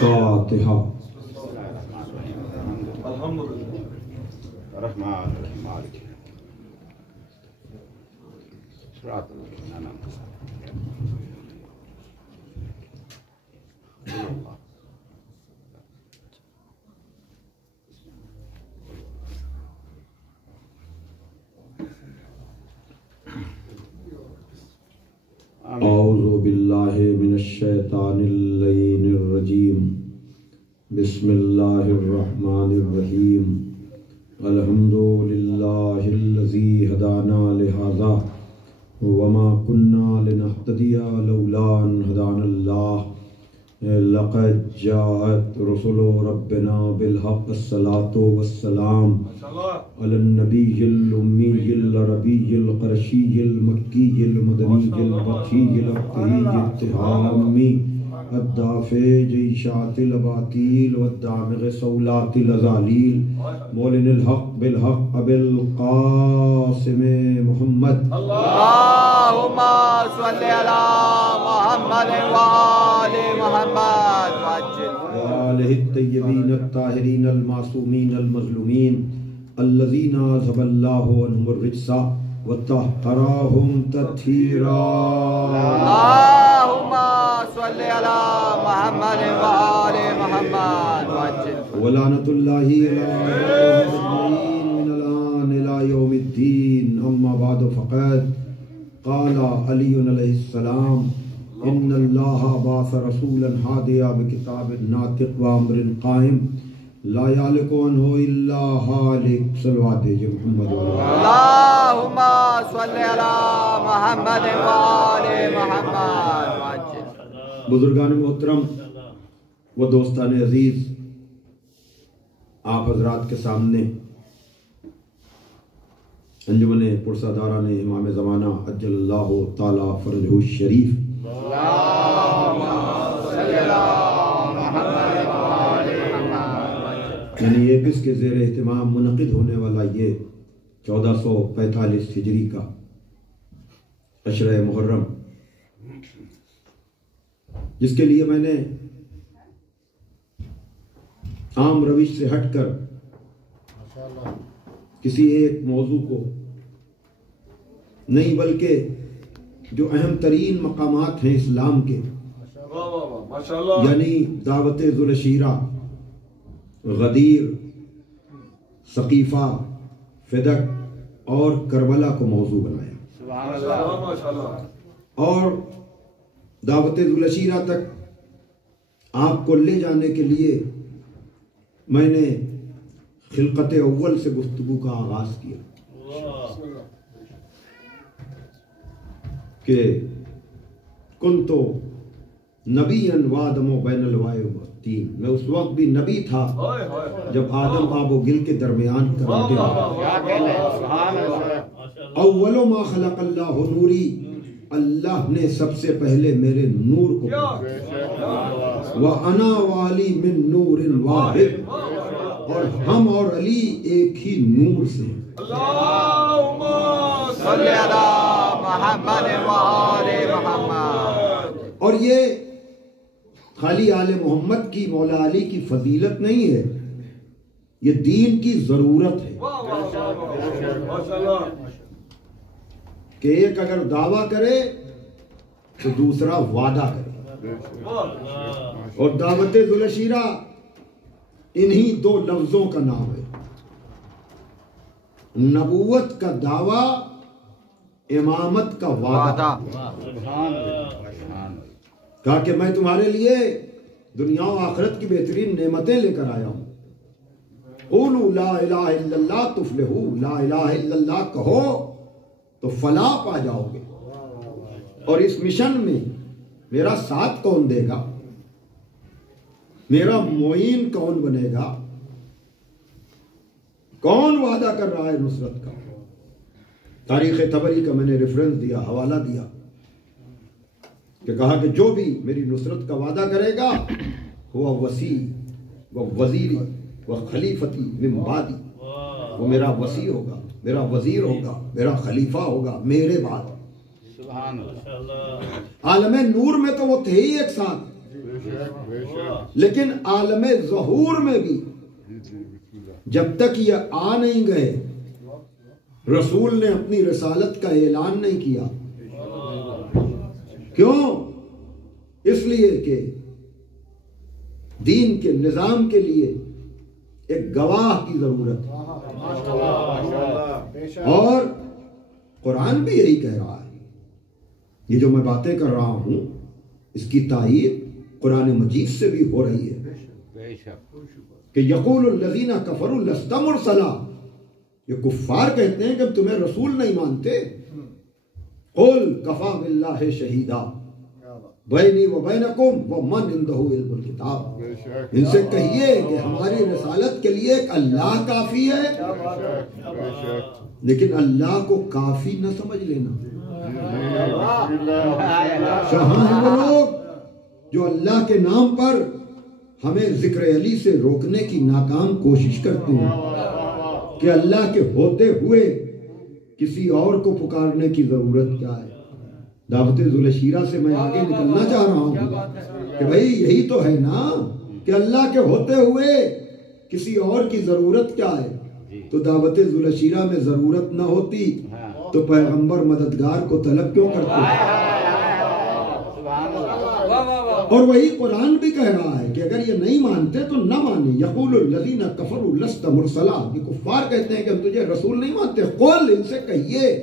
فاتحہ. اعوذ باللہ من الشیطان اللعین الرجیم. بسم اللہ الرحمن الرحیم. الحمدللہ الذی ہدانا لہذا وما كنا لنهتدی لولا ان هدانا اللہ. لقد جاءت رسل ربنا بالحق. الصلاة والسلام على النبي الأمي العربي القرشي المكي المدني البطحي الأبطحي التهامي الدافع جيشات الأباطيل والدامغ صولات الأزاليل مولن الحق بالحق أبي القاسم محمد. اللهم صل على محمد وآل محمد وآله الطيبين الطاهرين المعصومين المظلومين الذين أذهب الله عنهم الرجس وطهرهم تطهيرا. اللهم صل على محمد وآل محمد ولعنة الله على أجمعين من الآن إلى يوم الدين. أما بعد فقد قال علي عليه السلام إن الله بعث رسولا هاديا بكتاب ناطق وأمر قائم لا يعلق عنه إلا هالك. صلوات محمد. اللهم صل على محمد وآل محمد. بزرگان محترم و دوستان عزیز، آپ حضرات کے سامنے انجمن پرساداران امام زمانہ عجل اللہ تعالی فرجہ الشریف یعنی 21 کے زیر اہتمام منعقد ہونے والا یہ 1445 ہجری کا عشرہ محرم، جس کے لیے میں نے عام روش سے ہٹ کر کسی ایک موضوع کو نہیں بلکہ جو اہم ترین مقامات ہیں اسلام کے، یعنی دعوت ذوالشیرہ، غدیر، ثقیفہ، فدق اور کربلا کو موضوع بنایا. اور دعوت ذوالشیرہ تک آپ کو لے جانے کے لیے میں نے خلقت اول سے گفتگو کا آغاز کیا کہ کنتو نبی وآدم بین الوائے والتین. میں اس وقت بھی نبی تھا جب آدم آب و گل کے درمیان کرتے ہیں. اول ما خلق اللہ نوری، اللہ نے سب سے پہلے میرے نور کو وَأَنَا وَعَلِي مِن نُورٍ وَاحِدٍ، اور ہم اور علی ایک ہی نور سے. اللہم صلی علی محمد وآل محمد. اور یہ خالی آل محمد کی، مولا علی کی فضیلت نہیں ہے، یہ دین کی ضرورت ہے کہ ایک اگر دعویٰ کرے تو دوسرا وعدہ کرے. اور دعوت ذوالشیرہ انہی دو لفظوں کا نام ہے. نبوت کا دعویٰ، امامت کا وعدہ. کہا کہ میں تمہارے لیے دنیا و آخرت کی بہترین نعمتیں لے کر آیا ہوں. قولوا لا الہ الا اللہ تفلحوا، لا الہ الا اللہ کہو تو فلاح پا جاؤ گے. اور اس مشن میں میرا ساتھ کون دے گا، میرا معین کون بنے گا، کون وعدہ کر رہا ہے نصرت کا. تاریخ طبری کا میں نے ریفرنس دیا، حوالہ دیا کہ کہا کہ جو بھی میری نصرت کا وعدہ کرے گا وہ وسیع و وزیری و خلیفتی من بعدی، وہ میرا وسیع ہوگا، میرا وزیر ہوگا، میرا خلیفہ ہوگا میرے بعد. عالم نور میں تو وہ تھے ہی ایک ساتھ، لیکن عالم ظہور میں بھی جب تک یہ آ نہیں گئے رسول نے اپنی رسالت کا اعلان نہیں کیا. کیوں؟ اس لیے کہ دین کے نظام کے لیے ایک گواہ کی ضرورت ہے. اور قرآن بھی یہی کہہ رہا ہے. یہ جو میں باتیں کر رہا ہوں اس کی تائید قرآن مجید سے بھی ہو رہی ہے کہ یقول الذین کفروا لست مرسلا. یہ کفار کہتے ہیں کہ تمہیں رسول نہیں مانتے. قل کفی باللہ شہیدا بینی و بینکم ومن عندہ علم الکتاب. ان سے کہیے کہ ہماری رسالت کے لیے ایک اللہ کافی ہے. لیکن اللہ کو کافی نہ سمجھ لینا. شاہاں ہیں وہ لوگ جو اللہ کے نام پر ہمیں ذکر علی سے روکنے کی ناکام کوشش کرتے ہیں کہ اللہ کے ہوتے ہوئے کسی اور کو پکارنے کی ضرورت کیا ہے. دعوت ذوالشیرہ سے میں آگے نکلنا چاہ رہا ہوں کہ بھئی یہی تو ہے نا کہ اللہ کے ہوتے ہوئے کسی اور کی ضرورت کیا ہے. تو دعوت ذوالشیرہ میں ضرورت نہ ہوتی تو پیغمبر مددگار کو طلب کیوں کرتے ہیں. اور وہی قرآن بھی کہہ رہا ہے کہ اگر یہ نہیں مانتے تو نہ مانیں. یقول الذین کفروا لست مرسلا. یہ کفار کہتے ہیں کہ ہم تجھے رسول نہیں مانتے. قل ان سے کہیے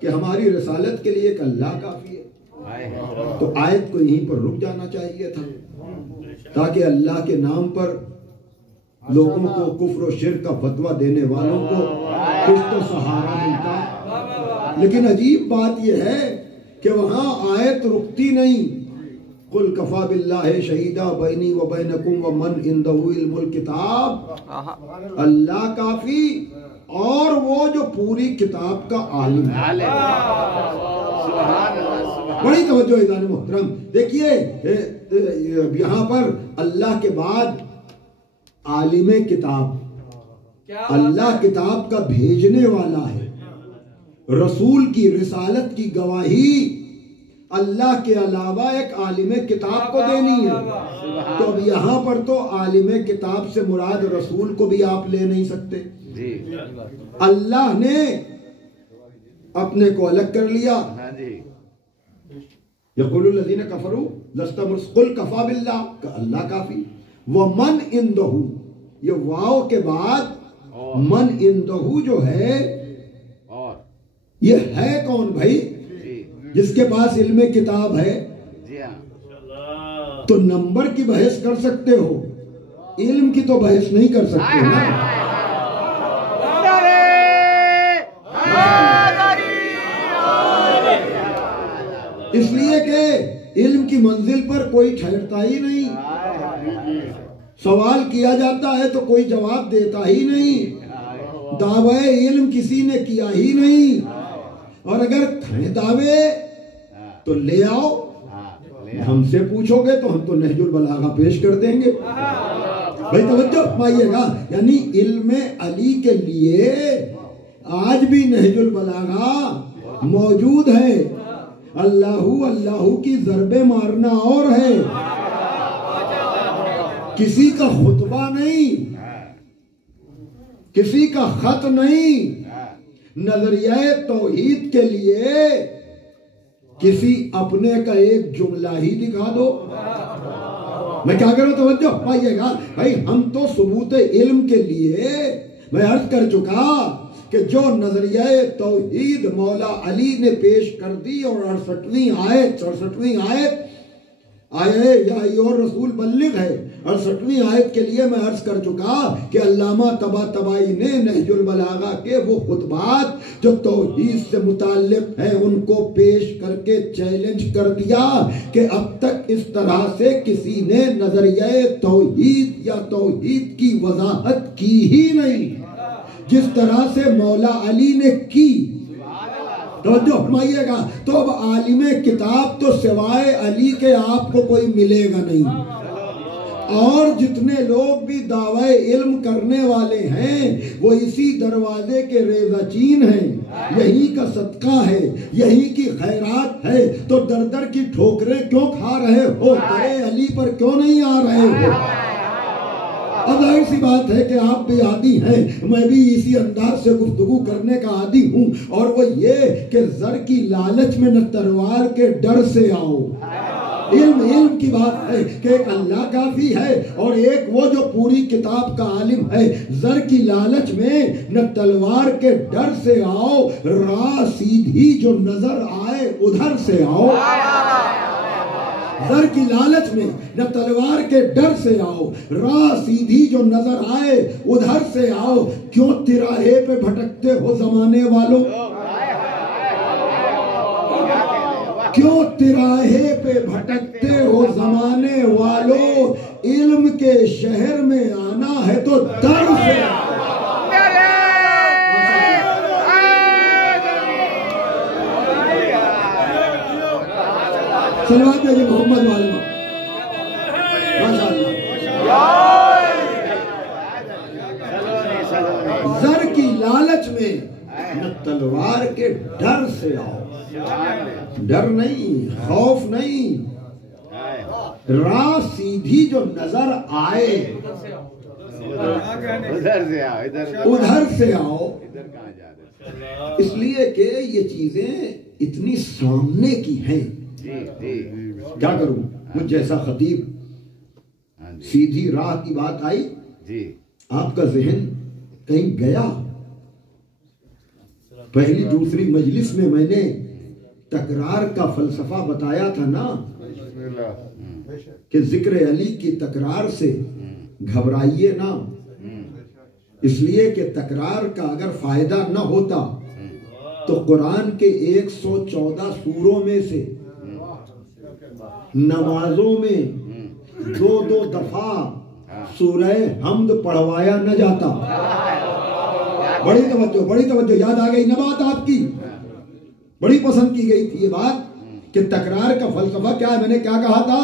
کہ ہماری رسالت کے لیے ایک اللہ کافی ہے. تو آیت کو یہیں پر رک جانا چاہیے تھا تاکہ اللہ کے نام پر لوگوں کو کفر و شرک کا فتویٰ دینے والوں کو کچھ تو سہارا ملتا. لیکن عجیب بات یہ ہے کہ وہاں آیت رکتی نہیں. قل کفی باللہ شہیدا بینی و بینکم ومن عندہ علم الکتاب. اللہ کافی اور وہ جو پوری کتاب کا عالم ہے. بڑی توجہ عزیزان محترم. دیکھیے یہاں پر اللہ کے بعد عالم کتاب, اللہ کتاب کا بھیجنے والا ہے. رسول کی رسالت کی گواہی اللہ کے علاوہ ایک عالم کتاب کو دینی ہے. تو اب یہاں پر تو عالم کتاب سے مراد رسول کو بھی آپ لے نہیں سکتے. اللہ نے اپنے کو الگ کر لیا. یقول الذین کفروا لست مرسلا قل کفی باللہ کہ اللہ کافی. ومن عندہ, یہ واو کے بعد من عندہ جو ہے یہ ہے کون بھائی؟ جس کے پاس علم کتاب ہے. تو نمبر کی بحث کر سکتے ہو, علم کی تو بحث نہیں کر سکتے نا. اس لیے کہ علم کی منزل پر کوئی ٹھہرتا ہی نہیں. سوال کیا جاتا ہے تو کوئی جواب دیتا ہی نہیں. دعوی علم کسی نے کیا ہی نہیں. اور اگر تھے دعوے تو لے آؤ. ہم سے پوچھو گے تو ہم تو نہج البلاغہ پیش کر دیں گے. بھائی توجہ فرمائیے گا. یعنی علم علی کے لیے آج بھی نہج البلاغہ موجود ہے. اللہ کی ضربیں مارنا اور ہے, کسی کا خطبہ نہیں, کسی کا خط نہیں. نظریہ توحید کے لیے کسی اپنے کا ایک جملہ ہی دکھا دو. میں کیا کروں توجہ پائیے گا. بھائی ہم تو ثبوت علم کے لیے میں عرض کر چکا کہ جو نظریہ توحید مولا علی نے پیش کر دی اور 68ویں آیت آئے یا ایور رسول بلغ ہے. 68ویں آیت کے لیے میں عرض کر چکا کہ علامہ طباطبائی نے نہج البلاغہ کے وہ خطبات جو توحید سے متعلق ہیں ان کو پیش کر کے چیلنج کر دیا کہ اب تک اس طرح سے کسی نے نظریہ توحید یا توحید کی وضاحت کی ہی نہیں جس طرح سے مولا علی نے کی. توجہ فرمائیے گا. تو اب عالم کتاب تو سوائے علی کے آپ کو کوئی ملے گا نہیں. اور جتنے لوگ بھی دعوی علم کرنے والے ہیں وہ اسی دروازے کے ریزہ چین ہیں. یہی کا صدقہ ہے، یہی کی خیرات ہے، تو در در کی ٹھوکریں کیوں کھا رہے ہو؟ درے علی پر کیوں نہیں آ رہے ہو؟ اب ظاہر سی بات ہے کہ آپ بھی عادی ہیں، میں بھی اسی انداز سے گفتگو کرنے کا عادی ہوں، اور وہ یہ کہ زر کی لالچ میں نہ تلوار کے ڈر سے آؤ۔ علم کی بات ہے کہ ایک اللہ کافی ہے اور ایک وہ جو پوری کتاب کا عالم ہے۔ زر کی لالچ میں نہ تلوار کے ڈر سے آؤ، راہ سیدھی جو نظر آئے ادھر سے آؤ۔ زر کی لالچ میں نہ تلوار کے ڈر سے آؤ، راہ سیدھی جو نظر آئے ادھر سے آؤ۔ کیوں تراہے پہ بھٹکتے ہو زمانے والوں؟ کیوں تراہے پہ بھٹکتے ہو زمانے والوں؟ علم کے شہر میں آنا ہے تو در سے صلوات ہے محمد والما، زر کی لالچ میں نہ تلوار کے ڈر سے آؤ۔ ڈر نہیں، خوف نہیں، راہ سیدھی جو نظر آئے ادھر سے آؤ۔ اس لیے کہ یہ چیزیں اتنی سامنے کی ہیں، کیا کروں؟ مجھ جیسا خطیب، سیدھی راہ کی بات آئی، آپ کا ذہن کہیں گیا؟ پہلی دوسری مجلس میں میں نے تکرار کا فلسفہ بتایا تھا نا، کہ ذکر علی کی تکرار سے گھبرائیے نا، اس لیے کہ تکرار کا اگر فائدہ نہ ہوتا تو قرآن کے 114 سوروں میں سے نمازوں میں 2 دفعہ سورہ حمد پڑھوایا نہ جاتا۔ بڑی توجہ، یاد آ گئی نا بات آپ کی؟ بڑی پسند کی گئی تھی یہ بات کہ تکرار کا فلسفہ کیا ہے۔ میں نے کیا کہا تھا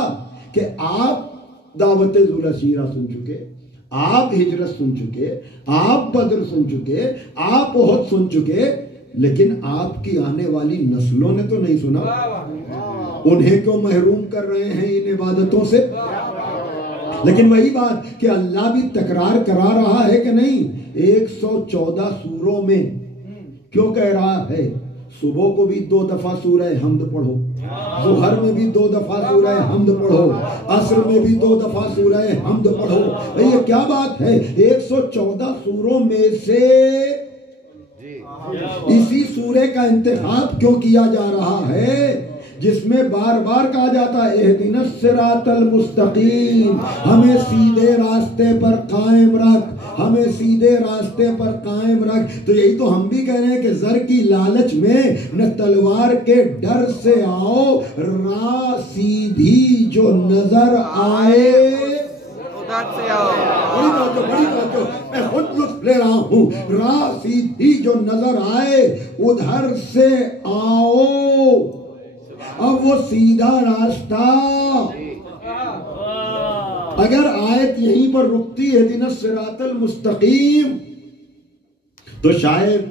کہ آپ دعوت ذوالعشیرہ سن چکے، آپ ہجرت سن چکے، آپ بدر سن چکے، آپ احد سن چکے، لیکن آپ کی آنے والی نسلوں نے تو نہیں سنا۔ انہیں کیوں محروم کر رہے ہیں ان عبادتوں سے؟ لیکن وہی بات کہ اللہ بھی تکرار کرا رہا ہے کہ نہیں؟ 114 سوروں میں کیوں کہہ رہا ہے صبح کو بھی 2 دفعہ سورہ حمد پڑھو، ظہر میں بھی 2 دفعہ سورہ حمد پڑھو، عصر میں بھی 2 دفعہ سورہ حمد پڑھو؟ یہ کیا بات ہے؟ 114 سوروں میں سے اسی سورے کا انتخاب کیوں کیا جا رہا ہے جس میں بار بار کہا جاتا ہے اہدنا الصراط المستقیم، ہمیں سیدھے راستے پر قائم رکھ، ہمیں سیدھے راستے پر قائم رکھ؟ تو یہی تو ہم بھی کہہ رہے ہیں کہ زر کی لالچ میں نہ تلوار کے ڈر سے آؤ، راہ سیدھی جو نظر آئے بڑی توجہ، میں خود لطف لے رہا ہوں، راہ سیدھی جو نظر آئے ادھر سے آؤ۔ اب وہ سیدھا راستہ اگر آیت یہیں پر رکتی ہے اہدنا الصراط المستقیم تو شاید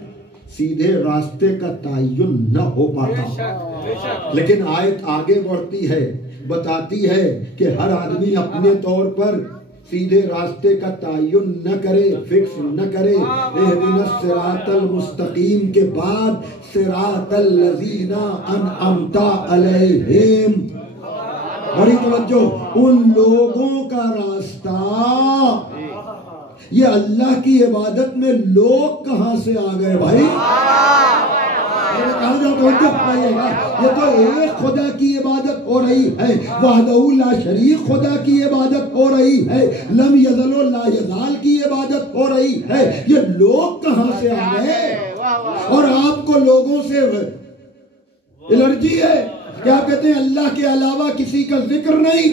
سیدھے راستے کا تعین نہ ہو پاتا، لیکن آیت آگے بڑھتی ہے، بتاتی ہے کہ ہر آدمی اپنے طور پر سیدھے راستے کا تعین نہ کرے، فکس نہ کرے۔ اہدنا الصراط المستقیم کے بعد صراط الذین انعمت علیہم، بڑی توجہ، ان لوگوں کا راستہ۔ یہ اللہ کی عبادت میں لوگ کہاں سے آ گئے بھائی؟ یہ تو ایک خدا کی عبادت ہو رہی ہے، وحدہ لا شریک خدا کی عبادت ہو رہی ہے، لم یزل و لا یزال کی عبادت ہو رہی ہے۔ یہ لوگ کہاں سے آ گئے؟ اور آپ کو لوگوں سے الرجی ہے کہ آپ کہتے ہیں اللہ کے علاوہ کسی کا ذکر نہیں،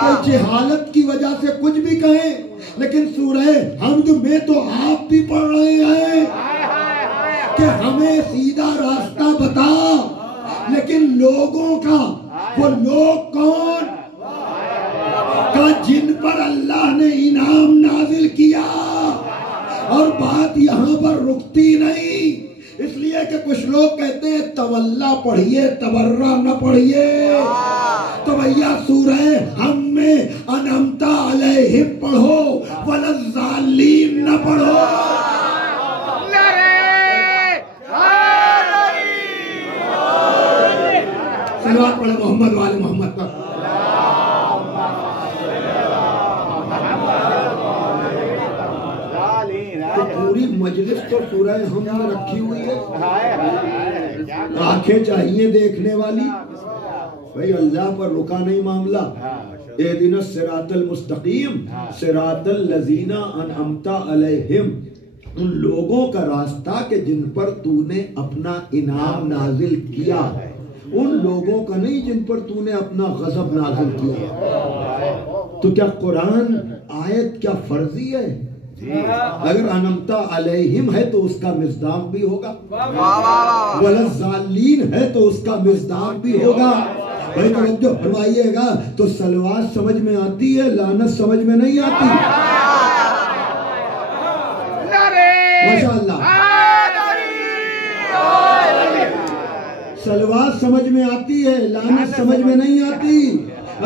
کہ جہالت کی وجہ سے کچھ بھی کہیں، لیکن سورہ حمد میں تو آپ بھی پڑھ رہے ہیں کہ ہمیں سیدھا راستہ بتا، لیکن لوگوں کا، وہ لوگ کون؟ کہ جن پر اللہ نے انعام نازل کیا۔ اور بات یہاں پر رکتی نہیں، اس لیے کہ کچھ لوگ کہتے ہیں تولا پڑھیے تبرہ نہ پڑھیے، تو بھیا سورہ ہم میں انعمت علیہم پڑھو وللضالین نہ پڑھو۔ صلوات پڑھے محمد والے محمد پر۔ تو پوری مجلس تو سورہ ہم میں رکھی ہوئی ہے، آنکھیں چاہیے دیکھنے والی۔ بھئی اللہ پر رکا نہیں معاملہ۔ اہدنا الصراط المستقیم صراط الذین انعمت علیہم، ان لوگوں کا راستہ کہ جن پر تو نے اپنا انعام نازل کیا، ان لوگوں کا نہیں جن پر تو نے اپنا غضب نازل کیا۔ تو کیا قرآن آیت کیا فرضی ہے؟ اگر انعمت علیہم ہے تو اس کا مصداق بھی ہوگا، وللضالین ہے تو اس کا مصداق بھی ہوگا۔ بھائی توجہ فرمائیے گا۔ تو صلوات سمجھ میں آتی ہے، لعنت سمجھ میں نہیں آتی۔ ماشاءاللہ صلوات سمجھ میں آتی ہے، لعنت سمجھ میں نہیں آتی۔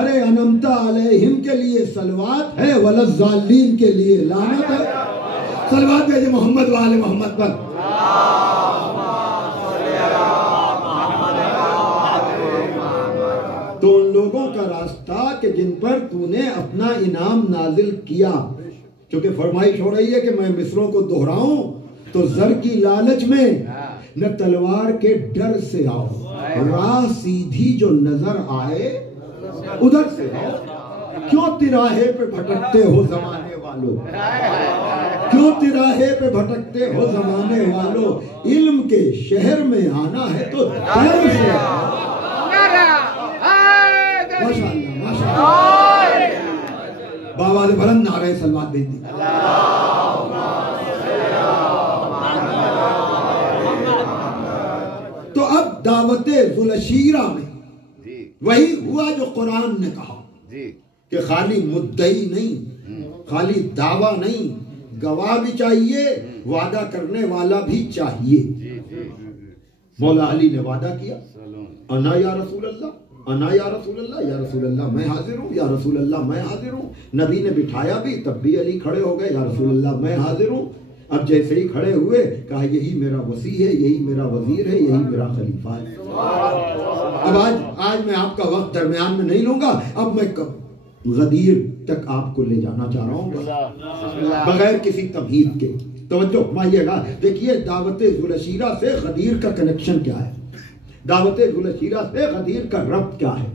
ارے انعمت علیہم کے لیے صلوات ہے، وللضالین کے لیے لعنت ہے۔ صلوات بھیجے محمد والے محمد پر۔ تو ان لوگوں کا راستہ کہ جن پر تو نے اپنا انعام نازل کیا، چونکہ فرمائش ہو رہی ہے کہ میں مصروں کو دہراؤں، تو زر کی لالچ میں نہ تلوار کے ڈر سے آؤ، راہ سیدھی جو نظر آئے ادھر سے آؤ۔ کیوں تراہے پہ بھٹکتے ہو زمانے والوں، کیوں تراہے پہ بھٹکتے ہو زمانے والوں، علم کے شہر میں آنا ہے تو در سے آؤ۔ ماشاءاللہ ماشاءاللہ بابا نے بلند نعرہ صلوات دے دی۔ تو اب دعوت ذوالشیرہ میں وہی ہوا جو قرآن نے کہا کہ خالی مدعی نہیں، خالی دعویٰ نہیں، گواہ بھی چاہیے، وعدہ کرنے والا بھی چاہیے۔ مولا علی نے وعدہ کیا، انا یا رسول اللہ، انا یا رسول اللہ، یا رسول اللہ میں حاضر ہوں، یا رسول اللہ میں حاضر ہوں۔ نبی نے بٹھایا بھی تب بھی علی کھڑے ہو گئے، یا رسول اللہ میں حاضر ہوں۔ اب جیسے ہی کھڑے ہوئے کہا یہی میرا وصی ہے، یہی میرا وزیر ہے، یہی میرا خلیفہ ہے۔ اب آج میں آپ کا وقت درمیان میں نہیں لوں گا، اب میں غدیر تک آپ کو لے جانا چاہ رہا ہوں بغیر کسی تمہید کے۔ توجہ فرمائیے گا، دیکھیے دعوت ذوالشیرہ سے غدیر کا کنیکشن کیا ہے، دعوت ذوالشیرہ سے غدیر کا ربط کیا ہے۔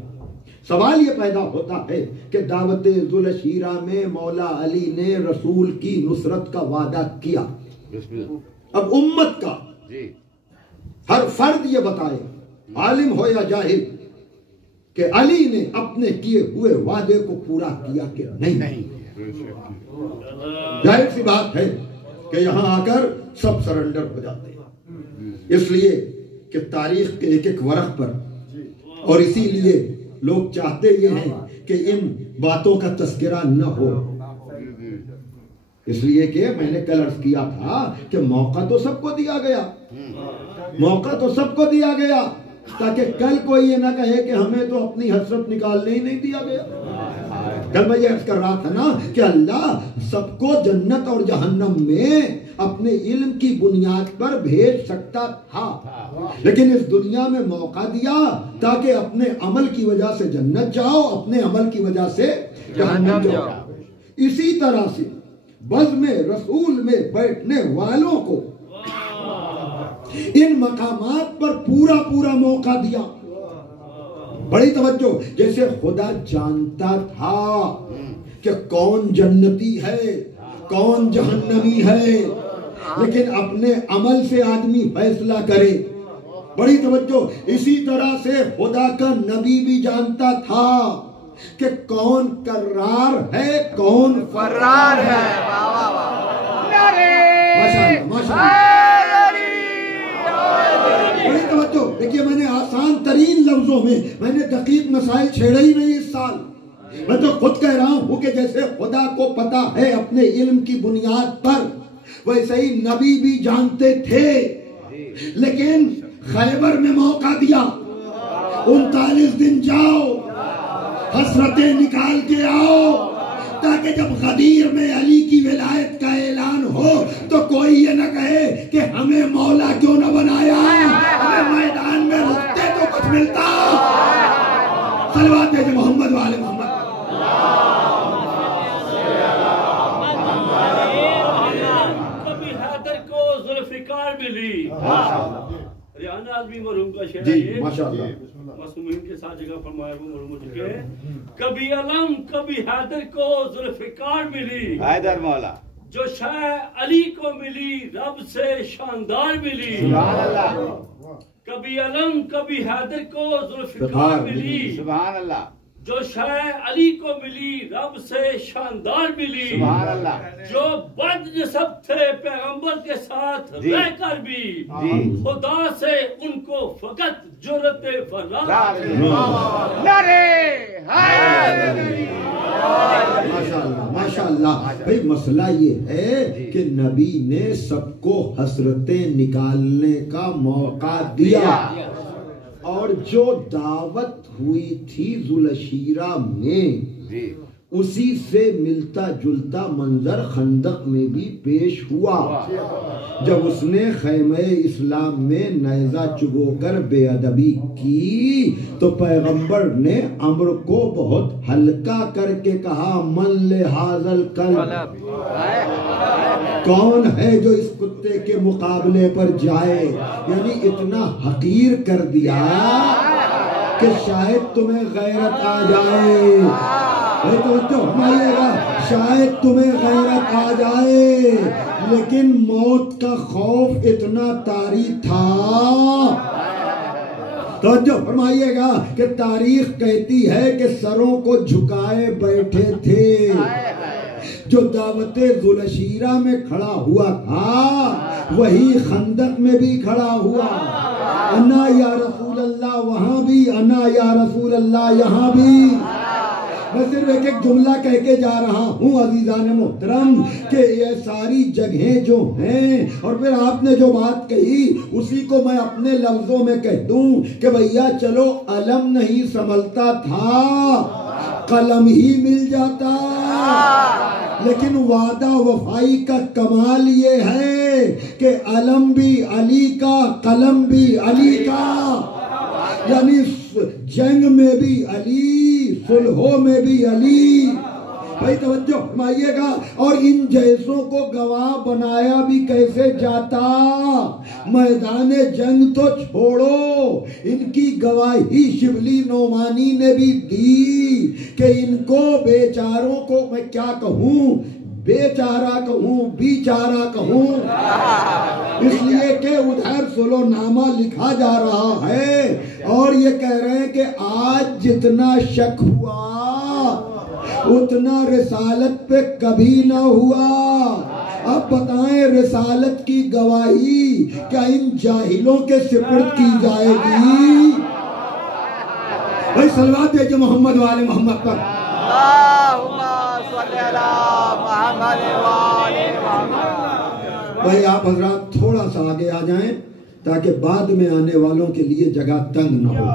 سوال یہ پیدا ہوتا ہے کہ دعوت ذوالشیرہ میں مولا علی نے رسول کی نصرت کا وعدہ کیا، اب امت کا ہر فرد یہ بتائے، عالم ہو یا جاہل، کہ علی نے اپنے کیے ہوئے وعدے کو پورا کیا کہ نہیں۔ ظاہر سی بات ہے کہ یہاں آ کر سب سرنڈر ہو جاتے ہیں، اس لیے کہ تاریخ کے ایک ایک ورق پر، اور اسی لیے لوگ چاہتے یہ ہیں کہ ان باتوں کا تذکرہ نہ ہو، اس لیے کہ میں نے کل عرض کیا تھا کہ موقع تو سب کو دیا گیا، موقع تو سب کو دیا گیا، تاکہ کل کوئی یہ نہ کہے کہ ہمیں تو اپنی حسرت نکالنے ہی نہیں دیا گیا۔ کل میں یہ عرض کر رہا تھا نا کہ اللہ سب کو جنت اور جہنم میں اپنے علم کی بنیاد پر بھیج سکتا تھا، لیکن اس دنیا میں موقع دیا تاکہ اپنے عمل کی وجہ سے جنت جاؤ، اپنے عمل کی وجہ سے جہنم جاؤ۔ اسی طرح سے بزم رسول میں بیٹھنے والوں کو ان مقامات پر پورا پورا موقع دیا۔ بڑی توجہ، جیسے خدا جانتا تھا کہ کون جنتی ہے کون جہنمی ہے، لیکن اپنے عمل سے آدمی فیصلہ کرے۔ بڑی توجہ، اسی طرح سے خدا کا نبی بھی جانتا تھا کہ کون کرار ہے کون فرار ہے۔ ماشاءاللہ ماشاءاللہ۔ بڑی توجہ، دیکھیے میں نے آسان ترین لفظوں میں نے دقیق مسائل چھیڑے ہی نہیں اس سال، میں تو خود کہہ رہا ہوں کہ جیسے خدا کو پتا ہے اپنے علم کی بنیاد پر، ویسے ہی نبی بھی جانتے تھے لیکن خیبر میں موقع دیا 39 دن جاؤ حسرتیں نکال کے آؤ تاکہ جب غدیر میں علی کی ولایت کا اعلان ہو تو کوئی یہ نہ کہے کہ ہمیں مولا کیوں نہ بنایا، ہمیں میدان میں رکتے تو کچھ ملتا۔ صلوات بھیجے محمد والے محمد۔ کبھی حیدر کو ذوالفقار ملی، ریحانہ آدمی مرحوم کا شعر ہے جی یہ، ماشاءاللہ معصومین کے ساتھ جگہ فرمایا وہ مرحوم ہو چکے ہیں۔ کبھی علم کبھی حیدر کو ذوالفقار ملی، حیدر مولا جو شاہ علی کو ملی رب سے شاندار ملی۔ سبحان اللہ، کبھی علم کبھی حیدر کو ذوالفقار ملی، سبحان اللہ، جو شاہ علی کو ملی رب سے شاندار ملی۔ سبحان اللہ، جو بد نسب تھے پیغمبر کے ساتھ جی رہ کر بھی جی خدا سے ان کو فقط جرت فرار نعرے حیدری۔ ماشاءاللہ ماشاءاللہ۔ بھئی مسئلہ یہ ہے کہ نبی نے سب کو حسرتیں نکالنے کا موقع دیا، اور جو دعوت ہوئی تھی ذوالشیرہ میں جی اسی سے ملتا جلتا منظر خندق میں بھی پیش ہوا، جب اس نے خیمہ اسلام میں نیزہ چبو کر بے ادبی کی تو پیغمبر نے امر کو بہت ہلکا کر کے کہا، من لہذا القلب، کون ہے جو اس کتے کے مقابلے پر جائے، یعنی اتنا حقیر کر دیا کہ شاید تمہیں غیرت آ جائے، شاید تمہیں غیرت آ جائے، لیکن موت کا خوف اتنا طاری تھا۔ توجہ فرمائیے گا کہ تاریخ کہتی ہے کہ سروں کو جھکائے بیٹھے تھے۔ جو دعوت ذوالشیرہ میں کھڑا ہوا تھا وہی خندق میں بھی کھڑا ہوا، انا یا رسول اللہ وہاں بھی، انا یا رسول اللہ یہاں بھی۔ میں صرف ایک جملہ کہہ کے جا رہا ہوں عزیزان محترم کہ یہ ساری جگہیں جو ہیں، اور پھر آپ نے جو بات کہی اسی کو میں اپنے لفظوں میں کہہ دوں کہ بھیا چلو علم نہیں سنبھلتا تھا، قلم ہی مل جاتا، لیکن وعدہ وفائی کا کمال یہ ہے کہ علم بھی علی کا، قلم بھی علی کا، یعنی جنگ میں بھی علی، صلحوں میں بھی علی۔ بھائی توجہ فرمائیے گا، اور ان جیسوں کو گواہ بنایا بھی کیسے جاتا، میدان جنگ تو چھوڑو، ان کی گواہی شبلی نعمانی نے بھی دی کہ ان کو بیچاروں کو میں کیا کہوں، بیچارہ کہوں، بیچارہ کہوں، اس لیے کہ ادھر سلو نامہ لکھا جا رہا ہے اور یہ کہہ رہے ہیں کہ آج جتنا شک ہوا اتنا رسالت پہ کبھی نہ ہوا۔ اب بتائیں رسالت کی گواہی کیا ان جاہلوں کے سپرد کی جائے گی؟ بھائی صلوات بھیجو محمد والے محمد پر۔ بھائی آپ حضرات تھوڑا سا آگے آ جائیں تاکہ بعد میں آنے والوں کے لیے جگہ تنگ نہ ہو،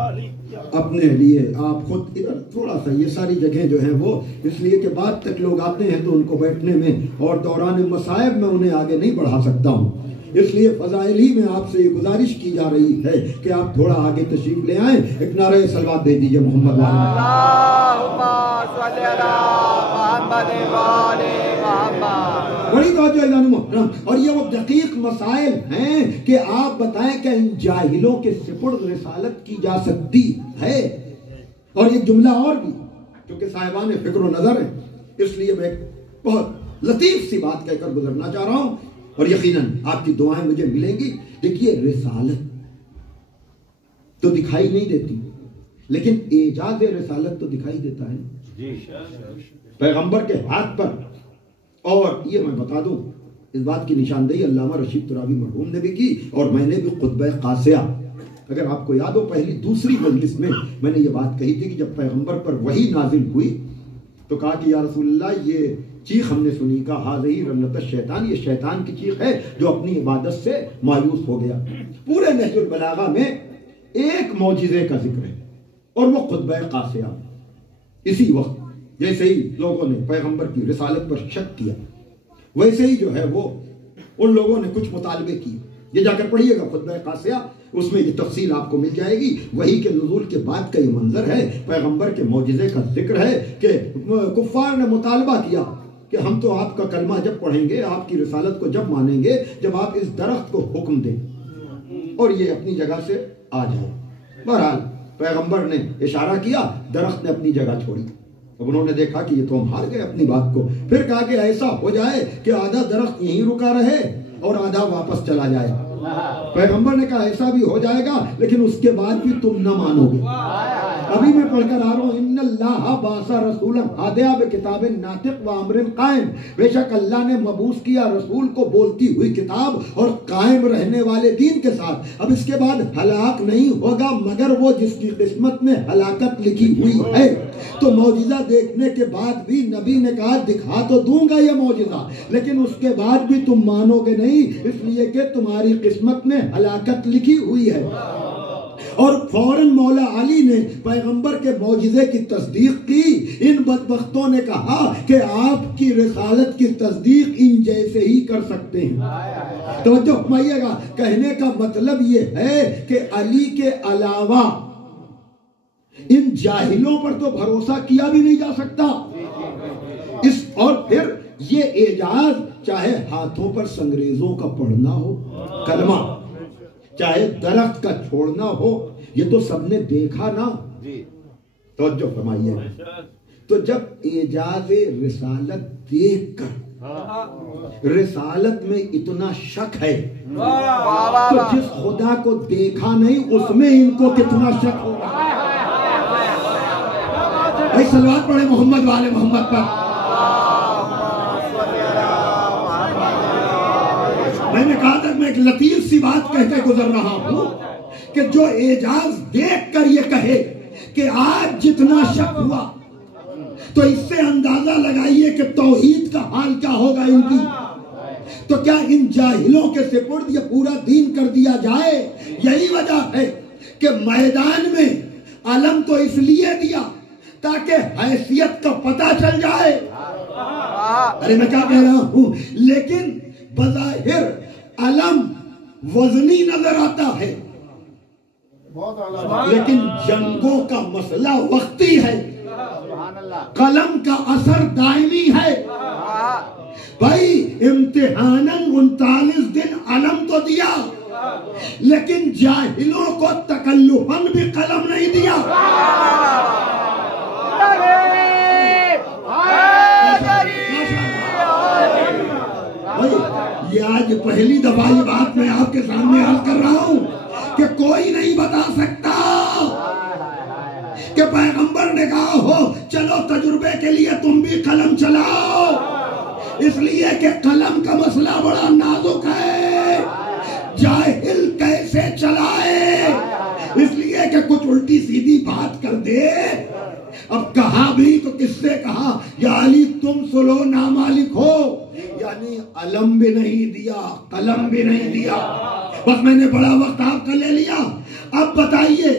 اپنے لیے آپ خود ادھر تھوڑا سا، یہ ساری جگہیں جو ہیں وہ اس لیے کہ بعد تک لوگ آتے ہیں تو ان کو بیٹھنے میں اور دوران مصائب میں انہیں آگے نہیں بڑھا سکتا ہوں، اس لیے فضائلی میں آپ سے یہ گزارش کی جا رہی ہے کہ آپ تھوڑا آگے تشریف لے آئیں۔ ایک نعرہ صلوات بھیج دیجئے محمد والے۔ بڑی توجہ اعلان محترم، اور یہ وہ دقیق مسائل ہیں کہ آپ بتائیں کہ ان جاہلوں کے سپرد رسالت کی جا سکتی ہے۔ اور ایک جملہ اور بھی کیونکہ صاحبان فکر و نظر ہیں، اس لیے میں ایک بہت لطیف سی بات کہہ کر گزرنا چاہ رہا ہوں اور یقیناً آپ کی دعائیں مجھے ملیں گی۔ دیکھیے رسالت تو دکھائی نہیں دیتی لیکن اعجاز رسالت تو دکھائی دیتا ہے پیغمبر کے ہاتھ پر۔ اور یہ میں بتا دوں اس بات کی نشاندہی علامہ رشید ترابی مرحوم نے بھی کی اور میں نے بھی خطبہ قاسیہ، اگر آپ کو یاد ہو پہلی دوسری مجلس میں نے یہ بات کہی تھی کہ جب پیغمبر پر وحی نازل ہوئی تو کہا کہ یا رسول اللہ یہ چیخ ہم نے سنی کا حاضی رنت الشیطان، یہ شیطان کی چیخ ہے جو اپنی عبادت سے مایوس ہو گیا۔ پورے نہج البلاغہ میں ایک معجزے کا ذکر ہے اور وہ خطبہ قاسیہ۔ اسی وقت جیسے ہی لوگوں نے پیغمبر کی رسالت پر شک کیا، ویسے ہی جو ہے وہ ان لوگوں نے کچھ مطالبے کیے۔ یہ جا کر پڑھیے گا خطبہ قاسیہ، اس میں یہ تفصیل آپ کو مل جائے گی۔ وحی کے نزول کے بعد کا یہ منظر ہے، پیغمبر کے معجزے کا ذکر ہے کہ کفار نے مطالبہ کیا کہ ہم تو آپ کا کلمہ جب پڑھیں گے، آپ کی رسالت کو جب مانیں گے جب آپ اس درخت کو حکم دیں اور یہ اپنی جگہ سے آ جائے۔ بہرحال پیغمبر نے اشارہ کیا، درخت نے اپنی جگہ چھوڑی۔ اب انہوں نے دیکھا کہ یہ تو ہم ہار گئے اپنی بات کو، پھر کہا کہ ایسا ہو جائے کہ آدھا درخت یہیں رکا رہے اور آدھا واپس چلا جائے۔ پیغمبر نے کہا ایسا بھی ہو جائے گا لیکن اس کے بعد بھی تم نہ مانو گے۔ ابھی میں پڑھ کر آ رہا ہوں، ان اللہ بعث رسولا ہادیا بکتاب ناطق و امر قائم، بے شک اللہ نے مبعوث کیا رسول کو بولتی ہوئی کتاب اور قائم رہنے والے دین کے ساتھ۔ اب اس کے بعد ہلاک نہیں ہوگا مگر وہ جس کی قسمت میں ہلاکت لکھی ہوئی ہے۔ تو معجزہ دیکھنے کے بعد بھی نبی نے کہا دکھا تو دوں گا یہ معجزہ، لیکن اس کے بعد بھی تم مانو گے نہیں، اس لیے کہ تمہاری قسمت میں ہلاکت لکھی ہوئی ہے۔ اور فوراً مولا علی نے پیغمبر کے معجزے کی تصدیق کی۔ ان بدبختوں نے کہا کہ آپ کی رسالت کی تصدیق ان جیسے ہی کر سکتے ہیں۔ توجہ فرمائیے گا، کہنے کا مطلب یہ ہے کہ علی کے علاوہ ان جاہلوں پر تو بھروسہ کیا بھی نہیں جا سکتا۔ اور پھر یہ اعجاز چاہے ہاتھوں پر سنگریزوں کا پڑھنا ہو کلمہ، چاہے درخت کا چھوڑنا ہو، یہ تو سب نے دیکھا نا۔ توجہ فرمائیے، تو جب اعجاز رسالت دیکھ کر رسالت میں اتنا شک ہے تو جس خدا کو دیکھا نہیں اس میں ان کو کتنا شک ہوگا۔ بھائی صلوات پڑھے محمد والے محمد پر۔ میں نے کہا تھا میں ایک لطیف سی بات کہہ کے گزر رہا ہوں کہ جو اعجاز دیکھ کر یہ کہے کہ آج جتنا شک ہوا تو اس سے اندازہ لگائیے کہ توحید کا حال کیا ہوگا ان کی۔ تو کیا ان جاہلوں کے سپرد یہ پورا دین کر دیا جائے؟ یہی وجہ ہے کہ میدان میں علم تو اس لیے دیا تاکہ حیثیت کا پتہ چل جائے۔ ارے میں کیا کہہ رہا ہوں، لیکن بظاہر علم وزنی نظر آتا ہے لیکن جنگوں کا مسئلہ وقتی ہے، قلم کا اثر دائمی ہے۔ بھائی امتحاناً 39 دن علم تو دیا لیکن جاہلوں کو تکلفاً بھی قلم نہیں دیا۔ یہ آج پہلی دفعہ یہ بات میں آپ کے سامنے عرض کر رہا ہوں کہ کوئی نہیں بتا سکتا کہ پیغمبر نے کہا ہو چلو تجربے کے لیے تم بھی قلم چلاؤ، اس لیے کہ قلم کا مسئلہ بڑا نازک ہے، جاہل کیسے چلائے، اس لیے کہ کچھ الٹی سیدھی بات کر دے۔ اب کہا بھی تو کس سے کہا، یا علی تم سلو نامالک ہو، یعنی علم بھی نہیں دیا قلم بھی نہیں دیا۔ بس میں نے بڑا وقت آپ کا لے لیا، اب بتائیے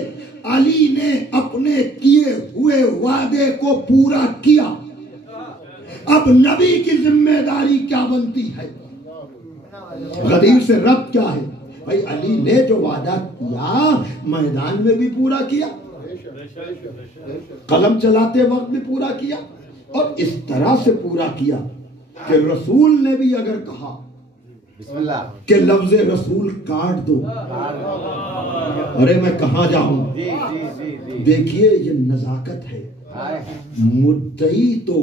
علی نے اپنے کیے ہوئے وعدے کو پورا کیا، اب نبی کی ذمہ داری کیا بنتی ہے؟ غدیر سے ربط کیا ہے؟ بھائی علی نے جو وعدہ کیا میدان میں بھی پورا کیا، قلم چلاتے وقت بھی پورا کیا، اور اس طرح سے پورا کیا کہ رسول نے بھی اگر کہا کہ لفظ رسول کاٹ دو، ارے میں کہاں جاؤں؟ دیکھیے یہ نزاکت ہے، مدعی تو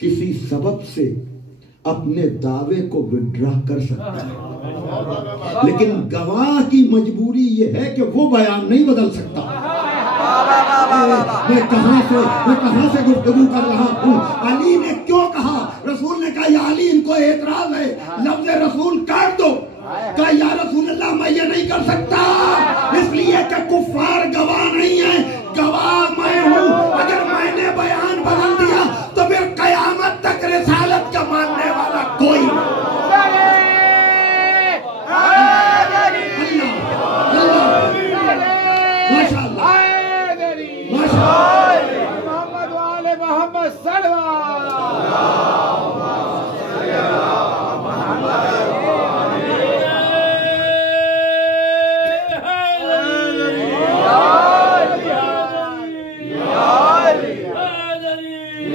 کسی سبب سے اپنے دعوے کو وڈرا کر سکتا ہے لیکن گواہ کی مجبوری یہ ہے کہ وہ بیان نہیں بدل سکتا۔ میں کہاں سے گفتگو کر رہا ہوں؟ علی نے کیوں کہا؟ رسول نے کہا یا علی ان کو اعتراض ہے، لفظ رسول کاٹ دو۔ کہا یا رسول اللہ میں یہ نہیں کر سکتا، اس لیے کہ کفار گواہ نہیں ہیں، گواہ میں ہوں، اگر میں نے بیان بدل دیا تو پھر قیامت تک رسالت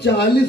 40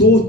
2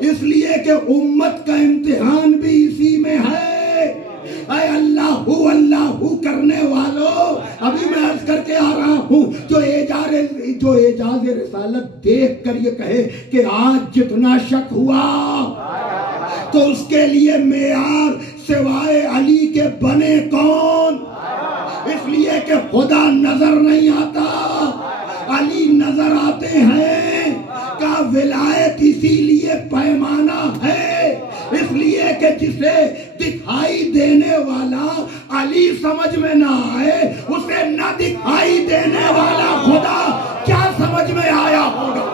اس لیے کہ امت کا امتحان بھی اسی میں ہے۔ اے اللہ کرنے والوں، ابھی میں عرض کر کے آ رہا ہوں، جو اعجاز رسالت دیکھ کر یہ کہے کہ آج جتنا شک ہوا تو اس کے لیے معیار سوائے علی کے بنے کون؟ اس لیے کہ خدا نظر نہیں آتا، علی نظر آتے ہیں۔ کا ولایت اسی لیے پیمانہ ہے، اس لیے کہ جسے دکھائی دینے والا علی سمجھ میں نہ آئے، اسے نہ دکھائی دینے والا خدا کیا سمجھ میں آیا ہوگا؟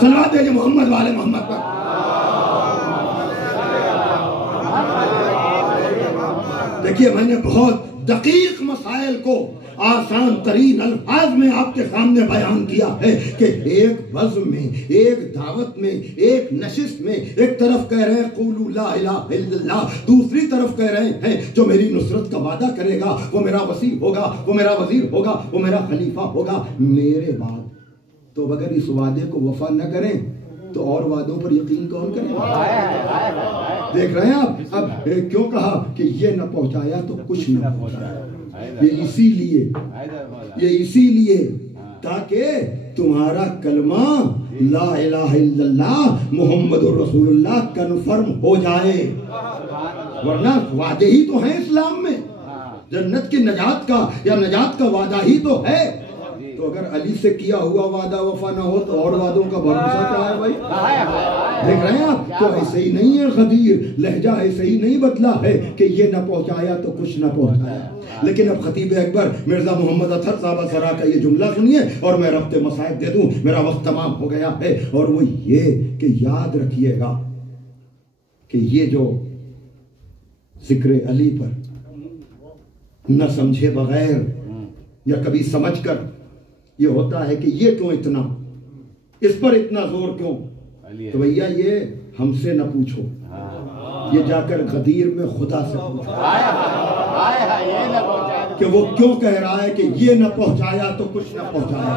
صلوات دیجئے محمد والے محمد پر۔ دیکھیے میں نے بہت دقیق مسائل کو آسان ترین الفاظ میں آپ کے سامنے بیان کیا ہے کہ ایک بزم میں، ایک دعوت میں، ایک نشست میں ایک طرف کہہ رہے ہیں قولوا لا الہ الا اللہ، دوسری طرف کہہ رہے ہیں جو میری نصرت کا وعدہ کرے گا وہ میرا وسیع ہوگا، وہ میرا وزیر ہوگا، وہ میرا خلیفہ ہوگا میرے بعد۔ تو اگر اس وعدے کو وفا نہ کریں تو اور وعدوں پر یقین کون کرے؟ دیکھ رہے ہیں آپ؟ اب کیوں کہا کہ یہ نہ پہنچایا تو کچھ نہ پہنچایا؟ یہ اسی لیے تاکہ تمہارا کلمہ لا الہ الا اللہ محمد رسول اللہ کنفرم ہو جائے، ورنہ وعدے ہی تو ہیں اسلام میں، جنت کی نجات کا یا نجات کا وعدہ ہی تو ہے۔ تو اگر علی سے کیا ہوا وعدہ وفا نہ ہو تو اور وعدوں کا بھروسہ کیا ہے بھائی؟ دیکھ رہے ہیں آپ؟ تو ایسے ہی نہیں ہے غدیر، لہجہ ایسے ہی نہیں بدلا ہے کہ یہ نہ پہنچایا تو کچھ نہ پہنچایا۔ لیکن اب خطیب اکبر مرزا محمد اطہر صاحب سرا کا یہ جملہ سنیے اور میں ربط مصائب دے دوں، میرا وقت تمام ہو گیا ہے، اور وہ یہ کہ یاد رکھیے گا کہ یہ جو ذکر علی پر نہ سمجھے بغیر یا کبھی سمجھ کر یہ ہوتا ہے کہ یہ کیوں اتنا، اس پر اتنا زور کیوں، تو بھیا یہ ہم سے نہ پوچھو، یہ جا کر غدیر میں خدا سے پوچھو کہ وہ کیوں کہہ رہا ہے کہ یہ نہ پہنچایا تو کچھ نہ پہنچایا۔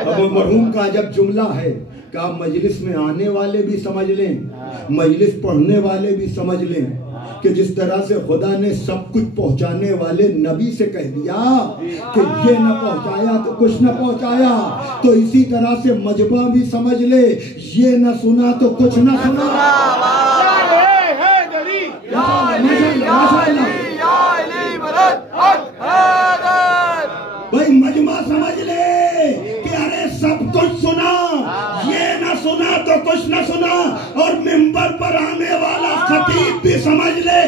اب مرحوم کا جب جملہ ہے کہ آپ مجلس میں آنے والے بھی سمجھ لیں، مجلس پڑھنے والے بھی سمجھ لیں کہ جس طرح سے خدا نے سب کچھ پہنچانے والے نبی سے کہہ دیا کہ یہ نہ پہنچایا تو کچھ نہ پہنچایا، تو اسی طرح سے مجمع بھی سمجھ لے یہ نہ سنا تو کچھ نہ سنا۔ بھائی مجمع سمجھ لے کہ ارے سب کچھ سنا، یہ نہ سنا تو کچھ نہ سنا، اور منبر پر آنے والا خطیب بھی سمجھ لے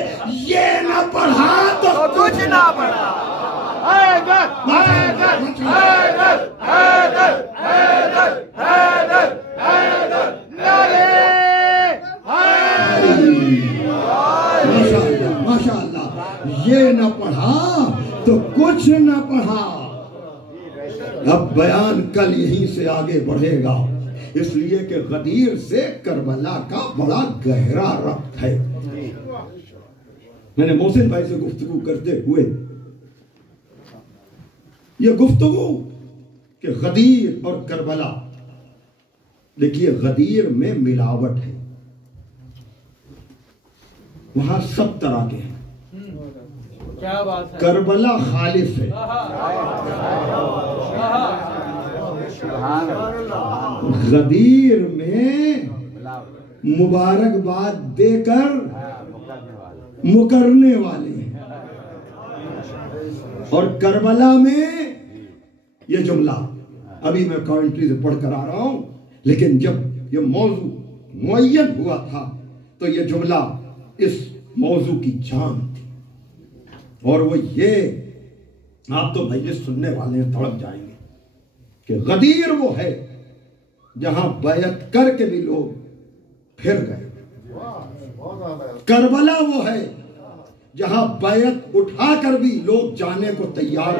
یہ نہ پڑھا تو کچھ نہ پڑھا۔ حیدر حیدر حیدر حیدر حیدر حیدر حیدر نعرہ حیدر۔ ماشاءاللہ یہ نہ پڑھا تو کچھ نہ پڑھا۔ اب بیان کل یہیں سے آگے بڑھے گا، اس لیے کہ غدیر سے کربلا کا بڑا گہرا ربط ہے۔ میں نے محسن بھائی سے گفتگو کرتے ہوئے یہ گفتگو کہ غدیر اور کربلا، دیکھیے غدیر میں ملاوٹ ہے، وہاں سب طرح کے ہیں، کربلا خالص ہے، غدیر میں مبارکباد دے کر مکرنے والے ہیں، اور کربلا میں یہ جملہ ابھی میں کامنٹری سے پڑھ کر آ رہا ہوں، لیکن جب یہ موضوع معین ہوا تھا تو یہ جملہ اس موضوع کی جان تھی، اور وہ یہ آپ تو مجلس سننے والے ہیں تڑپ جائیں گے کہ غدیر وہ ہے جہاں بیعت کر کے بھی لوگ پھر گئے، کربلا وہ ہے جہاں بیعت اٹھا کر بھی لوگ جانے کو تیار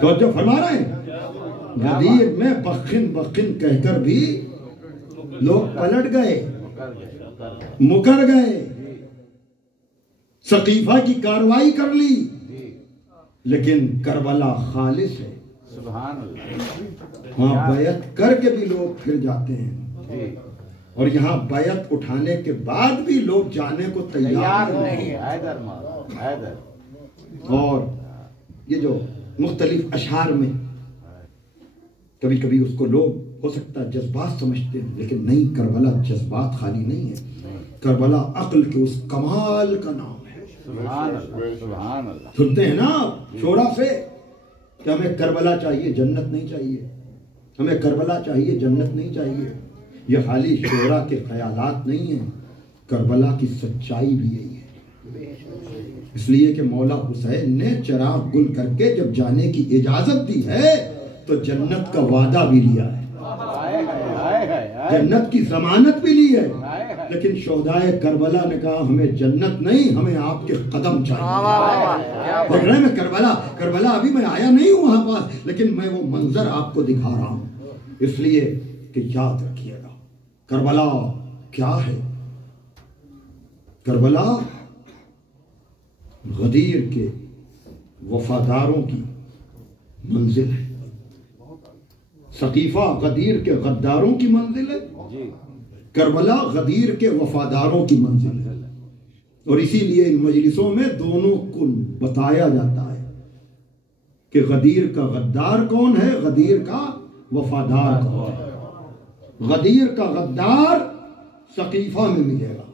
تو جو فرما رہے ہیں غدیر میں بخن بخن کہہ کر بھی لوگ پلٹ گئے، مکر گئے، سقیفہ کی کاروائی کر لی، لیکن کربلا خالص ہے۔ سبحان اللہ۔ وہاں بیعت کر کے بھی لوگ پھر جاتے ہیں، اور یہاں بیعت اٹھانے کے بعد بھی لوگ جانے کو تیار نہیں۔ اور یہ جو مختلف اشعار میں کبھی کبھی اس کو لوگ ہو سکتا ہے جذبات سمجھتے ہیں، لیکن نہیں، کربلا جذبات خالی نہیں ہے، کربلا عقل کے اس کمال کا نام ہے۔ سبحان اللہ، سبحان اللہ۔ سنتے ہیں نا شورا سے کہ ہمیں کربلا چاہیے، جنت نہیں چاہیے، ہمیں کربلا چاہیے، جنت نہیں چاہیے۔ یہ خالی شورا کے خیالات نہیں ہیں، کربلا کی سچائی بھی یہی ہے۔ اس لیے کہ مولا حسین نے چراغ گل کر کے جب جانے کی اجازت دی ہے تو جنت کا وعدہ بھی لیا ہے، جنت کی ضمانت بھی لی ہے، لیکن شہدائے کربلا نے کہا ہمیں جنت نہیں، ہمیں آپ کے قدم چاہیے۔ دیکھ رہے ہیں میں کربلا ابھی میں آیا نہیں ہوں وہاں پاس، لیکن میں وہ منظر آپ کو دکھا رہا ہوں، اس لیے کہ یاد رکھیے گا کربلا کیا ہے۔ کربلا غدیر کے وفاداروں کی منزل ہے، سقیفہ غدیر کے غداروں کی منزل ہے، کربلا غدیر کے وفاداروں کی منزل ہے۔ اور اسی لیے ان مجلسوں میں دونوں کو بتایا جاتا ہے کہ غدیر کا غدار کون ہے، غدیر کا وفادار کون ہے۔ غدیر کا غدار سقیفہ میں ملے گا،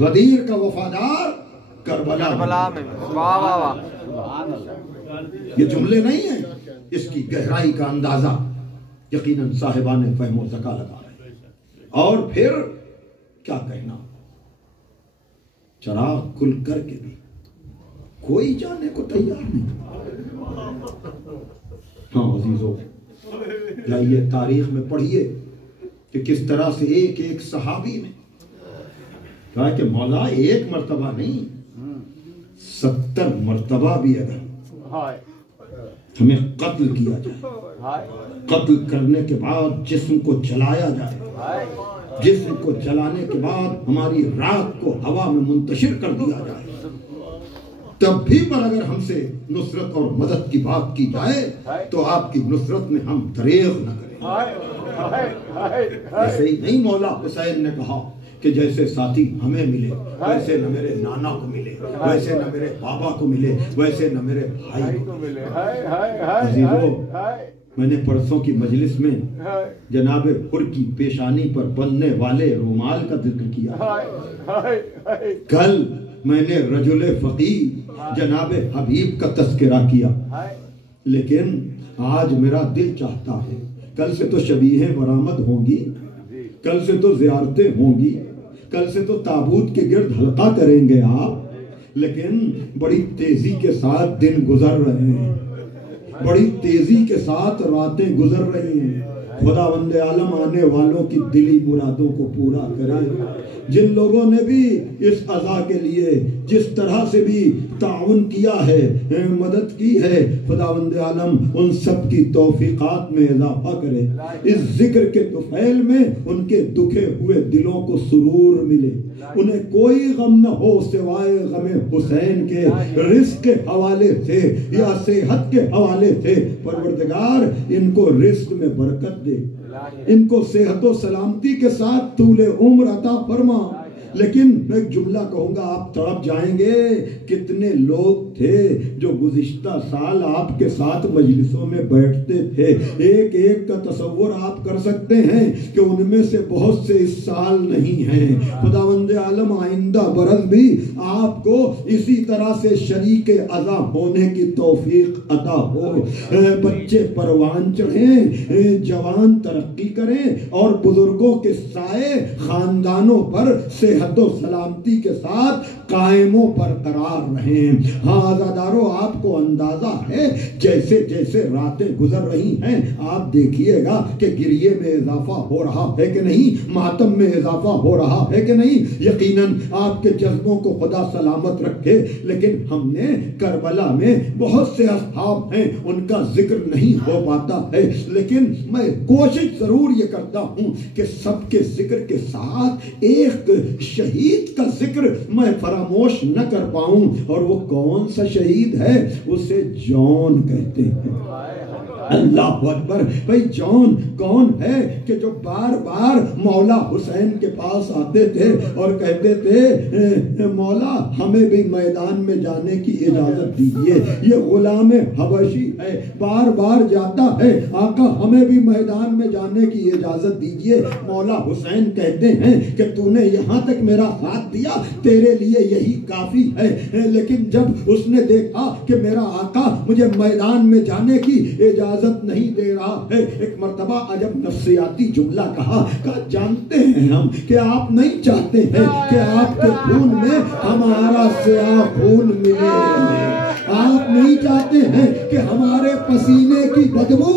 غدیر کا وفادار کربلا میں۔ یہ جملے نہیں ہیں، اس کی گہرائی کا اندازہ یقیناً صاحبان فہم و ذکا لگا رہے ہیں۔ اور پھر کیا کہنا، چراغ کھل کر کے بھی کوئی جانے کو تیار نہیں۔ ہاں عزیزو، جائیے تاریخ میں پڑھیے کہ کس طرح سے ایک ایک صحابی نے کہا کہ مولا ایک مرتبہ نہیں 70 مرتبہ بھی اگر ہمیں قتل کیا جائے، قتل کرنے کے بعد جسم کو جلایا جائے، جسم کو جلانے کے بعد ہماری رات کو ہوا میں منتشر کر دیا جائے، تب بھی پر اگر ہم سے نصرت اور مدد کی بات کی جائے تو آپ کی نصرت میں ہم دریغ نہ کریں۔ ایسے ہی نہیں مولا حسین نے کہا کہ جیسے ساتھی ہمیں ملے ویسے نہ میرے نانا کو ملے، ویسے نہ میرے بابا کو ملے، ویسے نہ میرے بھائی کو ملے۔ عزیزو، میں نے پرسوں کی مجلس میں جناب حر کی پیشانی پر بندنے والے رومال کا ذکر کیا، کل میں نے رجل فقیر جناب حبیب کا تذکرہ کیا، لیکن آج میرا دل چاہتا ہے، کل سے تو شبیہیں برآمد ہوں گی، کل سے تو زیارتیں ہوں گی، کل سے تو تابوت کے گرد حلقہ کریں گے آپ، لیکن بڑی تیزی کے ساتھ دن گزر رہے ہیں، بڑی تیزی کے ساتھ راتیں گزر رہی ہیں۔ خداوند عالم آنے والوں کی دلی مرادوں کو پورا کرے۔ جن لوگوں نے بھی اس عزا کے لیے جس طرح سے بھی تعاون کیا ہے، مدد کی ہے، خداوند عالم ان سب کی توفیقات میں اضافہ کرے، اس ذکر کے طفیل میں ان کے دکھے ہوئے دلوں کو سرور ملے، انہیں کوئی غم نہ ہو سوائے غم حسین کے، رزق کے حوالے سے یا صحت کے حوالے سے۔ پروردگار ان کو رزق میں برکت دے، ان کو صحت و سلامتی کے ساتھ طول عمر عطا فرما۔ لیکن میں ایک جملہ کہوں گا، آپ تڑپ جائیں گے، کتنے لوگ تھے جو گزشتہ سال آپ کے ساتھ مجلسوں میں بیٹھتے تھے، ایک ایک کا تصور آپ کر سکتے ہیں کہ ان میں سے بہت سے اس سال نہیں ہیں۔ خداوند عالم آئندہ برس بھی آپ کو اسی طرح سے شریک عزا ہونے کی توفیق عطا ہو، بچے پروان چڑھیں، جوان ترقی کریں، اور بزرگوں کے سائے خاندانوں پر صحت و سلامتی کے ساتھ قائم و برقرار رہیں۔ ہاں عزادارو، آپ کو اندازہ ہے جیسے جیسے راتیں گزر رہی ہیں، آپ دیکھیے گا کہ گریے میں اضافہ ہو رہا ہے کہ نہیں، ماتم میں اضافہ ہو رہا ہے کہ نہیں۔ یقیناً آپ کے جذبوں کو خدا سلامت رکھے، لیکن ہم نے کربلا میں بہت سے اصحاب ہیں، ان کا ذکر نہیں ہو پاتا ہے، لیکن میں کوشش ضرور یہ کرتا ہوں کہ سب کے ذکر کے ساتھ ایک شہید کا ذکر میں فراموش نہ کر پاؤں. اور وہ کون سا شہید ہے؟ اسے جون کہتے ہیں. اللہ اکبر. بھائی جون کون ہے کہ جو بار بار مولا حسین کے پاس آتے تھے اور کہتے تھے مولا ہمیں بھی میدان میں جانے کی اجازت دیجیے. یہ غلام حبشی ہے, بار بار جاتا ہے, آقا ہمیں بھی میدان میں جانے کی اجازت دیجیے. مولا حسین کہتے ہیں کہ تو نے یہاں تک میرا ساتھ دیا, تیرے لیے یہی کافی ہے. لیکن جب اس نے دیکھا کہ میرا آقا مجھے میدان میں جانے کی اجازت نہیں دے رہا ہے, ایک مرتبہ عجب نفسیاتی جملہ کہا جانتے ہیں ہم کہ آپ نہیں چاہتے ہیں کہ آپ کے خون میں ہمارا سیاہ خون ملے, آپ نہیں چاہتے ہیں کہ ہمارے پسینے کی بدبو.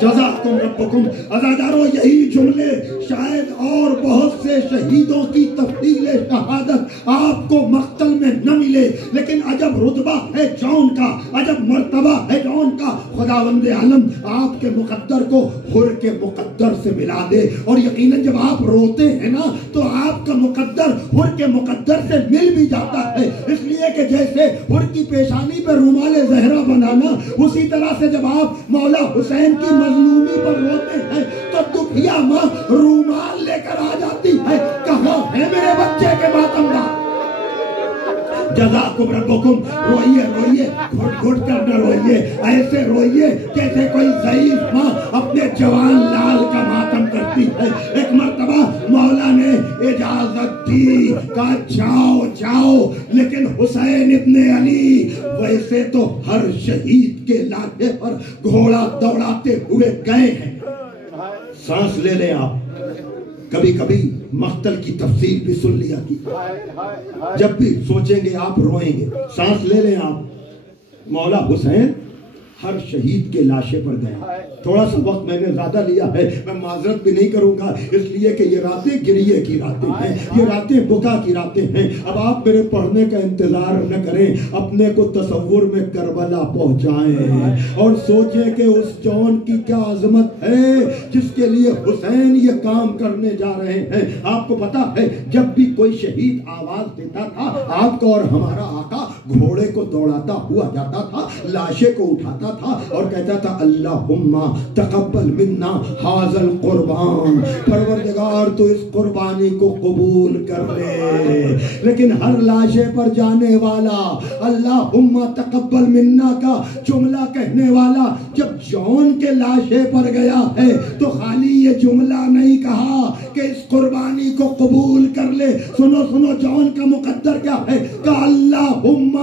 جزاکم ربکم. عزادارو یہی جملے شاید اور بہت سے شہیدوں کی تفصیل شہادت آپ کو مقتل میں نہ ملے, لیکن عجب رتبہ ہے جون کا, عجب مرتبہ ہے جون کا. خداوند عالم آپ کے مقدر کو حر کے مقدر سے ملا دے. اور یقیناً جب آپ روتے ہیں نا تو آپ کا مقدر حر کے مقدر سے مل بھی جاتا ہے, اس لیے کہ جیسے حر کی پیشانی پہ رومال زہرا بنانا, اسی طرح سے جب آپ مولا حسین کی مظلومی پر روتے ہیں تو دکھیا ماں رومال لے کر آ جاتی ہے, کہاں ہے میرے بچے کے ماتمدار. جزاکم ربکم. روئیے روئیے, گھٹ گھٹ کر نہ روئیے, ایسے روئیے جیسے کوئی ضعیف ماں اپنے جوان لال کا ماتم کرتی ہے. ایک مرتبہ مولا نے اجازت دی, کہا جاؤ جاؤ, لیکن حسین ابن علی ویسے تو ہر شہید کے لاٹھے پر گھوڑا دوڑاتے ہوئے گئے ہیں. سانس لے لیں آپ, کبھی کبھی مقتل کی تفصیل بھی سن لیا کی, جب بھی سوچیں گے آپ روئیں گے. سانس لے لیں آپ. مولا حسین ہر شہید کے لاشے پر گئے. تھوڑا سا وقت میں نے زیادہ لیا ہے, میں معذرت بھی نہیں کروں گا, اس لیے کہ یہ راتیں گریے کی راتیں ہیں, یہ راتیں بکا کی راتیں ہیں. اب آپ میرے پڑھنے کا انتظار نہ کریں, اپنے کو تصور میں کربلا پہنچائیں اور سوچیں کہ اس جون کی کیا عظمت ہے جس کے لیے حسین یہ کام کرنے جا رہے ہیں. آپ کو پتا ہے جب بھی کوئی شہید آواز دیتا تھا, آپ کو اور ہمارا آقا گھوڑے کو دوڑاتا ہوا جاتا تھا, لاشے کو اٹھاتا تھا اور کہتا تھا اللہم تقبل منا ھذا القربان, پروردگار تو اس قربانی کو قبول کر لے. لیکن ہر لاشے پر جانے والا اللہم تقبل منا کا جملہ کہنے والا جب جون کے لاشے پر گیا ہے تو خالی یہ جملہ نہیں کہا کہ اس قربانی کو قبول کر لے. سنو سنو جون کا مقدر کیا ہے, کہ اللہم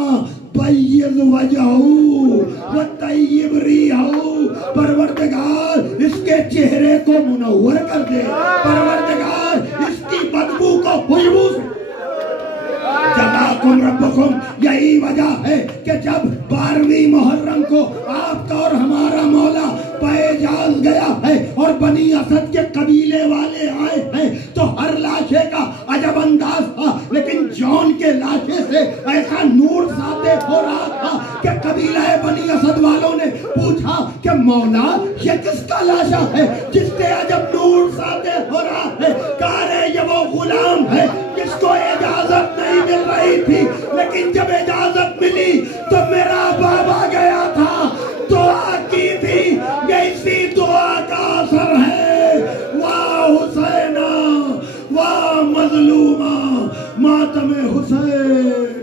بیض وجہو وطیب ریحو, پروردگار اس کے چہرے کو منور کر دے, پروردگار اس کی بدبو کو خوشبو سے. جزاکم ربکم. یہی وجہ ہے کہ جب 12ویں محرم کو آپ کا اور ہمارا مولا پیجاز گیا ہے اور بنی اسد کے قبیلے والے آئے ہیں تو ہر لاشے کا عجب انداز تھا, لیکن جون کے لاشے سے ایسا نور ساطع ہو رہا تھا کہ قبیلہ بنی اسد والوں نے پوچھا کہ مولا یہ کس کا لاشا ہے جس سے عجب نور ساطع ہو رہا ہے؟ کہا رہے یہ وہ غلام ہے جس کو اجازت نہیں مل رہی تھی, لیکن جب اجازت ملی تو میرا بابا گیا تھا, دعا کی تھی, یہ اسی دعا کا اثر ہے. واہ حسینہ واہ مظلومہ ماتم حسین.